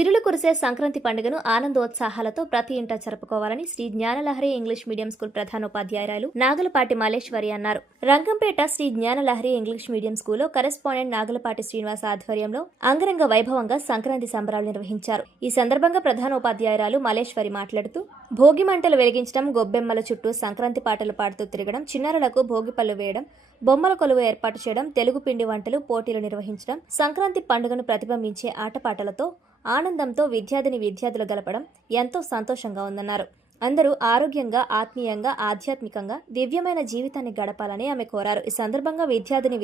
సిరులు కురిసే సంక్రాంతి పండుగను ఆనందోత్సాహాలతో ప్రతి ఇంటా జరుపుకోవాలని Shri Gnanalahari English medium school ప్రధానోపాధ్యాయురాలు నాగలపాటి మల్లేశ్వరి అన్నారు. రంగంపేట శ్రీ జ్ఞానలహరి ఇంగ్లీష్ మీడియం స్కూల్లో కరెస్పాండెంట్ నాగలపాటి శ్రీనివాస్ ఆధ్వర్యంలో అంగరంగ వైభవంగా సంక్రాంతి సంబరాలు నిర్వహించారు. ఈ సందర్భంగా ప్రధానోపాధ్యాయురాలు మల్లేశ్వరి మాట్లాడుతూ, భోగి మంటలు వెలిగించడం, గొబ్బెమ్మల చుట్టూ సంక్రాంతి పాటలు పాడుతూ తిరగడం, చిన్నారులకు భోగి పళ్ళు వేయడం, బొమ్మల కొలువు ఏర్పాటు చేయడం, తెలుగు పిండి వంటలు పోటీలు నిర్వహించడం, సంక్రాంతి పండుగను ప్రతిబింబించే ఆటపాటలతో ఆనందంతో విద్యార్థులు గలపడం ఎంతో సంతోషంగా ఉందన్నారు. అందరూ ఆరోగ్యంగా, ఆత్మీయంగా, ఆధ్యాత్మికంగా దివ్యమైన జీవితాన్ని గడపాలని ఆమె కోరారు. ఈ సందర్భంగా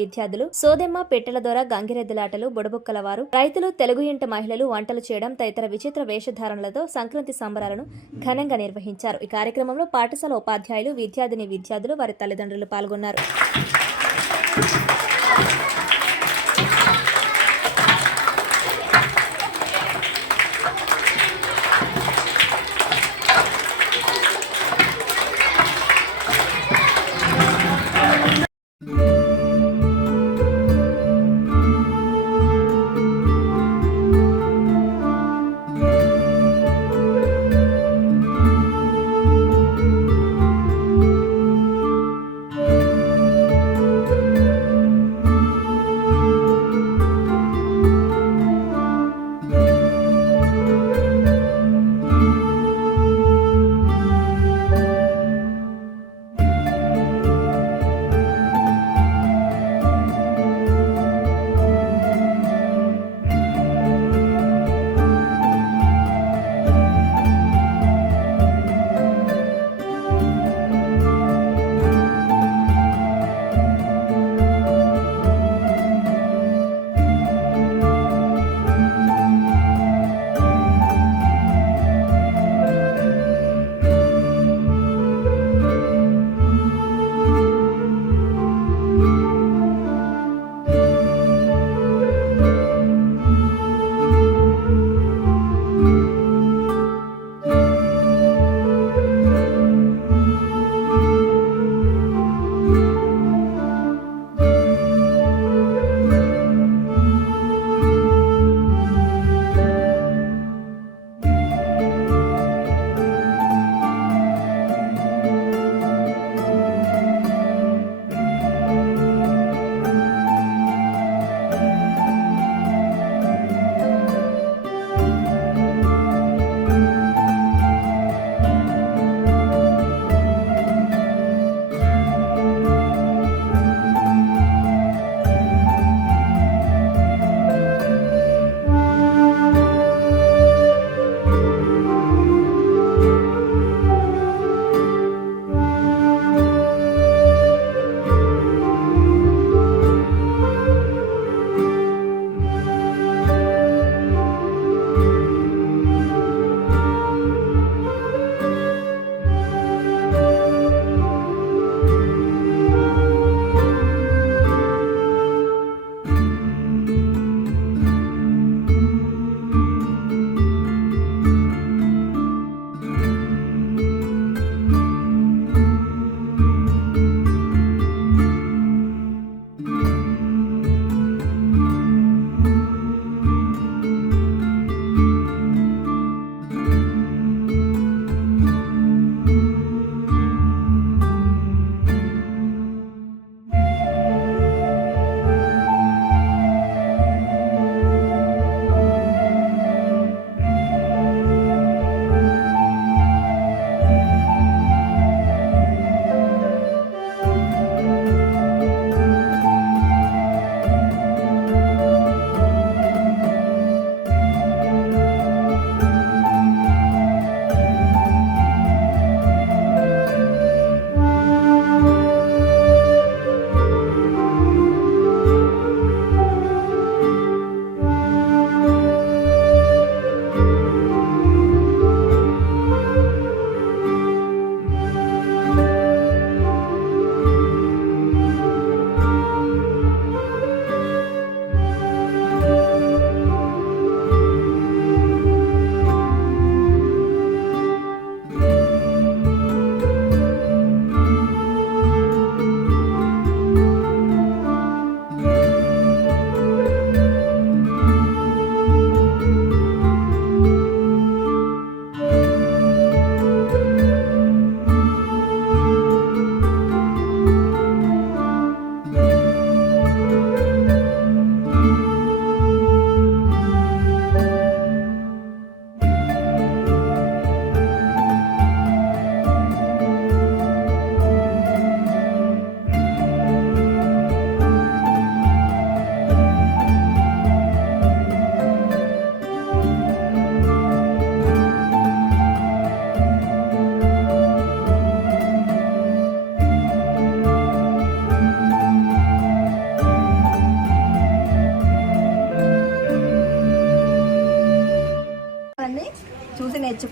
విద్యార్థులు సోదెమ్మ, పెట్టెల ద్వారా గంగిరెద్దులాటలు, బుడబుక్కల వారు, రైతులు, తెలుగు ఇంటి మహిళలు వంటలు చేయడం తదితర విచిత్ర వేషధారణలతో సంక్రాంతి సంబరాలను ఘనంగా నిర్వహించారు. ఈ కార్యక్రమంలో పాఠశాల ఉపాధ్యాయులు, విద్యార్థులు, వారి తల్లిదండ్రులు పాల్గొన్నారు.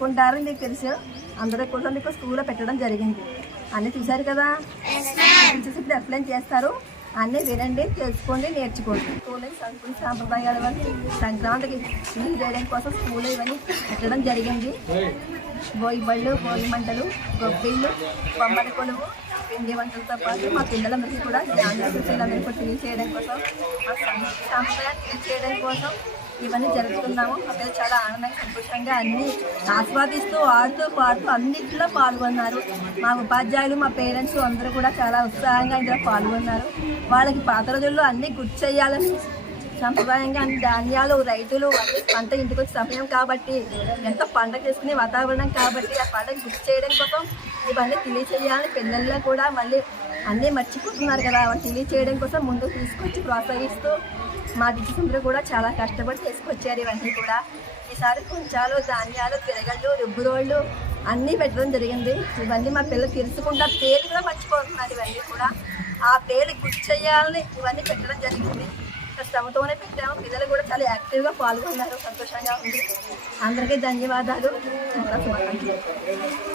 జరుపుకుంటారు మీకు తెలుసు. అందరూ కూడా మీకు స్కూల్లో పెట్టడం జరిగింది. అన్నీ చూశారు కదా. టీచర్స్ ఇప్పుడు ఎక్స్ప్లెయిన్ చేస్తారు. అన్నీ వినండి, తెలుసుకోండి, నేర్చుకోండి. స్కూల్లో సంస్కృతి సాంప్రదాయాల వల్ల సంక్రాంతికి నీళ్ళు వేయడం కోసం స్కూల్లో ఇవన్నీ పెట్టడం జరిగింది. భోగి బళ్ళు, భోగి మంటలు, గొబ్బిళ్ళు, బొమ్మల కొలువు, పిండి వంటలతో పాటు మా పిల్లలందరికీ కూడా జ్ఞానాభివృద్ధులందరికీ కూడా తెలియచేయడం కోసం, మా సంస్కృతి సాంప్రదాయాన్ని తెలియచేయడం కోసం ఇవన్నీ జరుపుతున్నాము. మా పిల్లలు చాలా ఆనందంగా సంతోషంగా అన్నీ ఆస్వాదిస్తూ ఆడుతూ పాడుతూ అన్నింటిలో పాల్గొన్నారు. మా ఉపాధ్యాయులు, మా పేరెంట్స్ అందరూ కూడా చాలా ఉత్సాహంగా ఇందులో పాల్గొన్నారు. వాళ్ళకి పాత రోజుల్లో అన్నీ గుర్తు చేయాలని సంప్రదాయంగా అన్ని ధాన్యాలు, రైతులు అన్ని పంట ఇంటికి వచ్చే సమయం కాబట్టి, ఎంతో పండగ చేసుకునే వాతావరణం కాబట్టి ఆ పండుగ గుర్తు చేయడం కోసం ఇవన్నీ తెలియచేయాలని పిల్లల్లో కూడా మళ్ళీ అన్నీ మర్చిపోతున్నారు కదా, అవన్నీ తెలియచేయడం కోసం ముందుకు తీసుకొచ్చి ప్రోత్సహిస్తూ మా టీచర్స్ అందరూ కూడా చాలా కష్టపడి తీసుకొచ్చారు. ఇవన్నీ కూడా ఈసారి కొంచాలు, ధాన్యాలు, తిరగళ్ళు, రుబ్బురోళ్ళు అన్నీ పెట్టడం జరిగింది. ఇవన్నీ మా పిల్లలు తెలుసుకుంటా పేరు కూడా మర్చిపోతున్నారు. ఇవన్నీ కూడా ఆ పేరు గుర్తు చేయాలని ఇవన్నీ పెట్టడం జరిగింది. శ్రమతోనే పెట్టాము. పిల్లలు కూడా చాలా యాక్టివ్గా పాల్గొన్నారు. సంతోషంగా ఉంది. అందరికీ ధన్యవాదాలు.